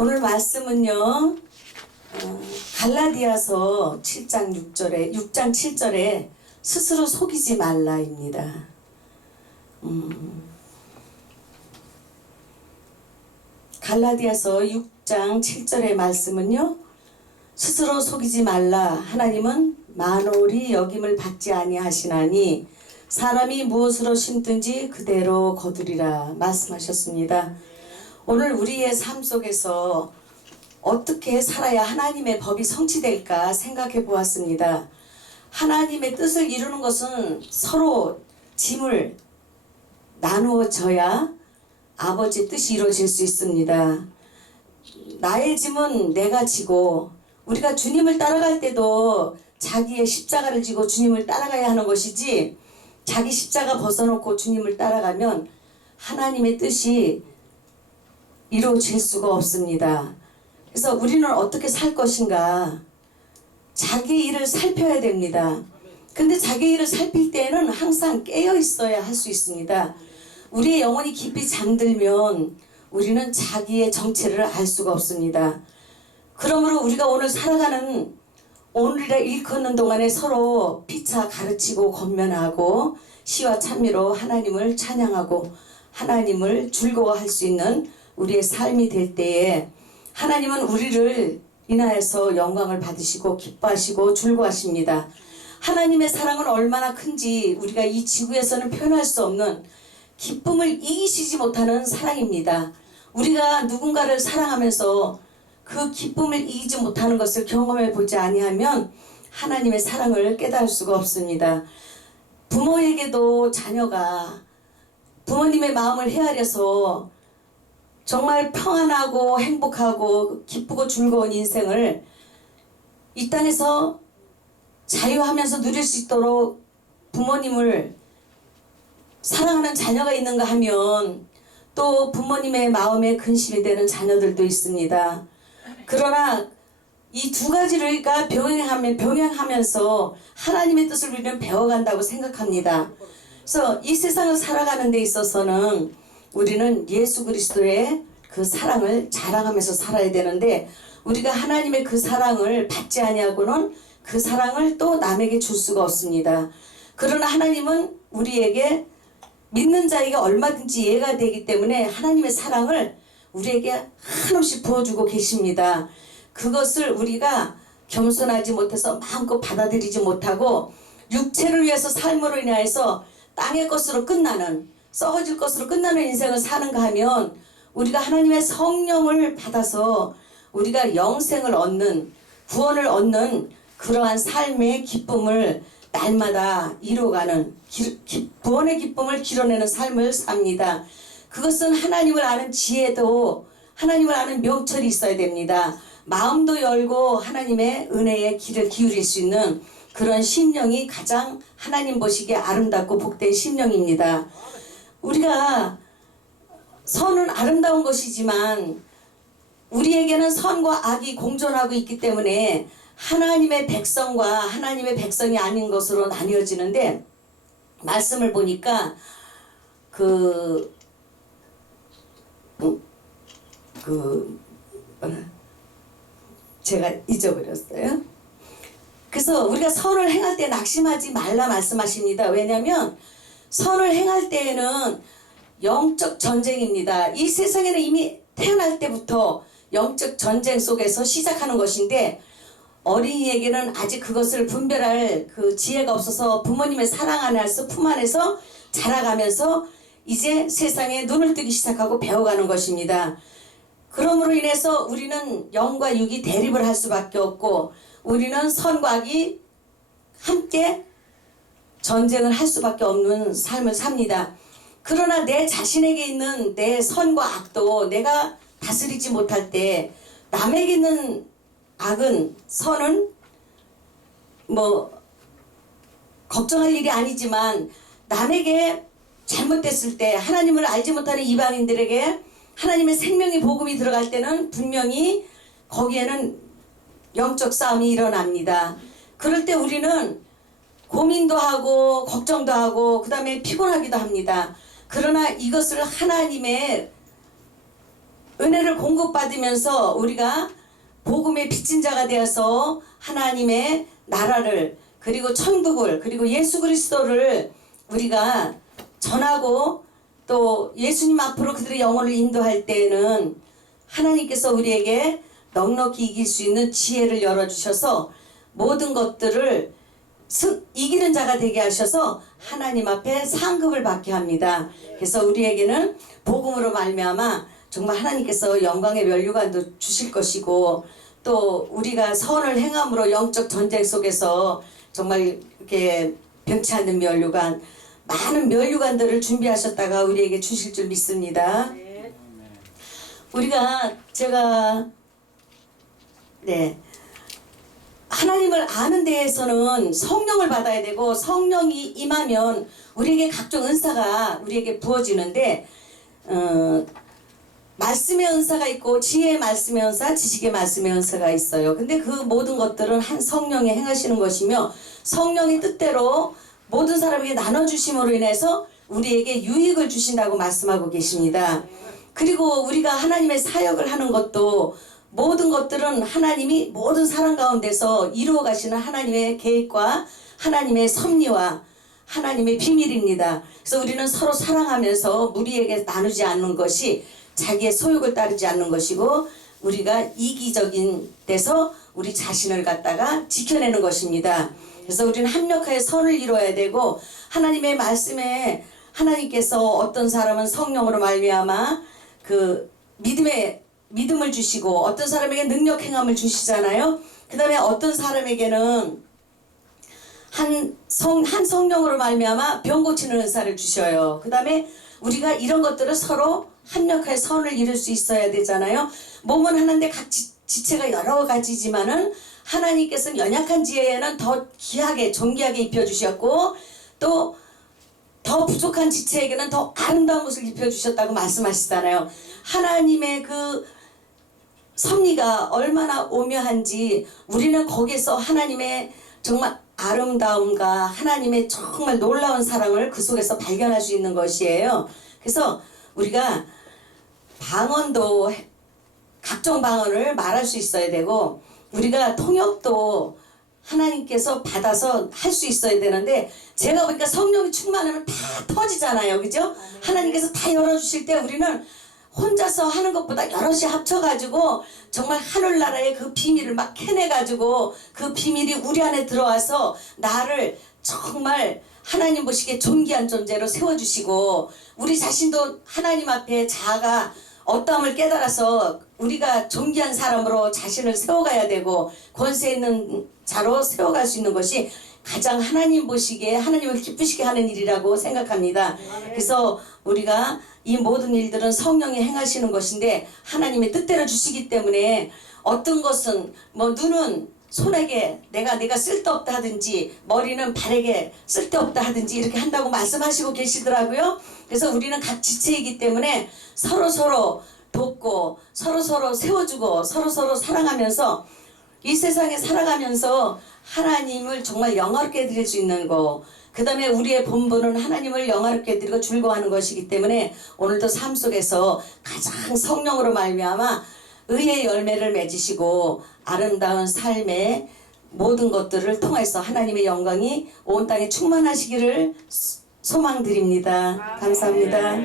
오늘 말씀은요, 갈라디아서 7장 7절에 스스로 속이지 말라입니다. 갈라디아서 6장 7절의 말씀은요, 스스로 속이지 말라. 하나님은 만홀히 여김을 받지 아니하시나니 사람이 무엇으로 심든지 그대로 거두리라 말씀하셨습니다. 오늘 우리의 삶 속에서 어떻게 살아야 하나님의 법이 성취될까 생각해 보았습니다. 하나님의 뜻을 이루는 것은 서로 짐을 나누어져야 아버지의 뜻이 이루어질 수 있습니다. 나의 짐은 내가 지고, 우리가 주님을 따라갈 때도 자기의 십자가를 지고 주님을 따라가야 하는 것이지, 자기 십자가 벗어놓고 주님을 따라가면 하나님의 뜻이 이루어질 수가 없습니다. 그래서 우리는 어떻게 살 것인가? 자기 일을 살펴야 됩니다. 근데 자기 일을 살필 때에는 항상 깨어 있어야 할 수 있습니다. 우리의 영혼이 깊이 잠들면 우리는 자기의 정체를 알 수가 없습니다. 그러므로 우리가 오늘 살아가는, 오늘을 일컫는 동안에 서로 피차 가르치고 권면하고 시와 찬미로 하나님을 찬양하고 하나님을 즐거워할 수 있는 우리의 삶이 될 때에 하나님은 우리를 인하여서 영광을 받으시고 기뻐하시고 즐거워하십니다. 하나님의 사랑은 얼마나 큰지 우리가 이 지구에서는 표현할 수 없는 기쁨을 이기시지 못하는 사랑입니다. 우리가 누군가를 사랑하면서 그 기쁨을 이기지 못하는 것을 경험해 보지 아니하면 하나님의 사랑을 깨달을 수가 없습니다. 부모에게도 자녀가 부모님의 마음을 헤아려서 정말 평안하고 행복하고 기쁘고 즐거운 인생을 이 땅에서 자유하면서 누릴 수 있도록 부모님을 사랑하는 자녀가 있는가 하면 또 부모님의 마음에 근심이 되는 자녀들도 있습니다. 그러나 이 두 가지가 병행하면서 하나님의 뜻을 우리는 배워간다고 생각합니다. 그래서 이 세상을 살아가는 데 있어서는 우리는 예수 그리스도의 그 사랑을 자랑하면서 살아야 되는데, 우리가 하나님의 그 사랑을 받지 아니하고는 그 사랑을 또 남에게 줄 수가 없습니다. 그러나 하나님은 우리에게 믿는 자에게 얼마든지 이해가 되기 때문에 하나님의 사랑을 우리에게 한없이 부어주고 계십니다. 그것을 우리가 겸손하지 못해서 마음껏 받아들이지 못하고 육체를 위해서 삶으로 인하여서 땅의 것으로 끝나는, 썩어질 것으로 끝나는 인생을 사는가 하면 우리가 하나님의 성령을 받아서 우리가 영생을 얻는, 구원을 얻는 그러한 삶의 기쁨을 날마다 이루어가는, 구원의 기쁨을 기뤄내는 삶을 삽니다. 그것은 하나님을 아는 지혜도, 하나님을 아는 명철이 있어야 됩니다. 마음도 열고 하나님의 은혜에 귀를 기울일 수 있는 그런 심령이 가장 하나님 보시기에 아름답고 복된 심령입니다. 우리가 선은 아름다운 것이지만 우리에게는 선과 악이 공존하고 있기 때문에 하나님의 백성과 하나님의 백성이 아닌 것으로 나뉘어지는데, 말씀을 보니까 제가 잊어버렸어요. 그래서 우리가 선을 행할 때 낙심하지 말라 말씀하십니다. 왜냐하면 선을 행할 때에는 영적 전쟁입니다. 이 세상에는 이미 태어날 때부터 영적 전쟁 속에서 시작하는 것인데, 어린이에게는 아직 그것을 분별할 그 지혜가 없어서 부모님의 사랑 안에서, 품 안에서 자라가면서 이제 세상에 눈을 뜨기 시작하고 배워가는 것입니다. 그러므로 인해서 우리는 영과 육이 대립을 할 수밖에 없고, 우리는 선과 악이 함께 전쟁을 할 수밖에 없는 삶을 삽니다. 그러나 내 자신에게 있는 내 선과 악도 내가 다스리지 못할 때, 남에게 있는 악은, 선은 걱정할 일이 아니지만 남에게 잘못됐을 때, 하나님을 알지 못하는 이방인들에게 하나님의 생명의 복음이 들어갈 때는 분명히 거기에는 영적 싸움이 일어납니다. 그럴 때 우리는 고민도 하고 걱정도 하고 그 다음에 피곤하기도 합니다. 그러나 이것을 하나님의 은혜를 공급받으면서 우리가 복음의 빚진 자가 되어서 하나님의 나라를 그리고 천국을 그리고 예수 그리스도를 우리가 전하고 또 예수님 앞으로 그들의 영혼을 인도할 때에는 하나님께서 우리에게 넉넉히 이길 수 있는 지혜를 열어주셔서 모든 것들을 이기는 자가 되게 하셔서 하나님 앞에 상급을 받게 합니다. 그래서 우리에게는 복음으로 말미암아 정말 하나님께서 영광의 면류관도 주실 것이고 또 우리가 선을 행함으로 영적 전쟁 속에서 정말 이렇게 병치 않는 면류관 많은 면류관들을 준비하셨다가 우리에게 주실 줄 믿습니다. 우리가 제가 하나님을 아는 데에서는 성령을 받아야 되고 성령이 임하면 우리에게 각종 은사가 우리에게 부어지는데 말씀의 은사가 있고 지혜의 말씀의 은사, 지식의 말씀의 은사가 있어요. 근데 그 모든 것들은 한 성령이 행하시는 것이며 성령의 뜻대로 모든 사람에게 나눠주심으로 인해서 우리에게 유익을 주신다고 말씀하고 계십니다. 그리고 우리가 하나님의 사역을 하는 것도 모든 것들은 하나님이 모든 사람 가운데서 이루어 가시는 하나님의 계획과 하나님의 섭리와 하나님의 비밀입니다. 그래서 우리는 서로 사랑하면서 무리에게 나누지 않는 것이 자기의 소욕을 따르지 않는 것이고 우리가 이기적인 데서 우리 자신을 갖다가 지켜내는 것입니다. 그래서 우리는 합력하여 선을 이루어야 되고 하나님의 말씀에 하나님께서 어떤 사람은 성령으로 말미암아 그 믿음을 주시고 어떤 사람에게 능력 행함을 주시잖아요. 그 다음에 어떤 사람에게는 한 성령으로 말미암아 병 고치는 은사를 주셔요. 그 다음에 우리가 이런 것들을 서로 합력하여 선을 이룰 수 있어야 되잖아요. 몸은 하나인데 각 지체가 여러 가지지만은 하나님께서는 연약한 지혜에는 더 귀하게 존귀하게 입혀주셨고 또 더 부족한 지체에게는 더 아름다운 것을 입혀주셨다고 말씀하시잖아요. 하나님의 그 섭리가 얼마나 오묘한지 우리는 거기서 하나님의 정말 아름다움과 하나님의 정말 놀라운 사랑을 그 속에서 발견할 수 있는 것이에요. 그래서 우리가 방언도 각종 방언을 말할 수 있어야 되고 우리가 통역도 하나님께서 받아서 할 수 있어야 되는데 제가 보니까 성령이 충만하면 다 터지잖아요. 그죠? 하나님께서 다 열어주실 때 우리는 혼자서 하는 것보다 여럿이 합쳐가지고 정말 하늘나라의 그 비밀을 막 캐내가지고 그 비밀이 우리 안에 들어와서 나를 정말 하나님 보시기에 존귀한 존재로 세워주시고 우리 자신도 하나님 앞에 자아가 어떠함을 깨달아서 우리가 존귀한 사람으로 자신을 세워가야 되고 권세 있는 자로 세워갈 수 있는 것이 가장 하나님 보시기에 하나님을 기쁘시게 하는 일이라고 생각합니다. 그래서 우리가 이 모든 일들은 성령이 행하시는 것인데 하나님의 뜻대로 주시기 때문에 어떤 것은 뭐 눈은 손에게 내가 쓸데없다 하든지 머리는 발에게 쓸데없다 하든지 이렇게 한다고 말씀하시고 계시더라고요. 그래서 우리는 각 지체이기 때문에 서로서로 돕고 서로서로 세워주고 서로서로 사랑하면서 이 세상에 살아가면서 하나님을 정말 영화롭게 드릴 수 있는 거 그 다음에 우리의 본분은 하나님을 영화롭게 드리고 즐거워하는 것이기 때문에 오늘도 삶 속에서 가장 성령으로 말미암아 의의 열매를 맺으시고 아름다운 삶의 모든 것들을 통해서 하나님의 영광이 온 땅에 충만하시기를 소망드립니다. 감사합니다.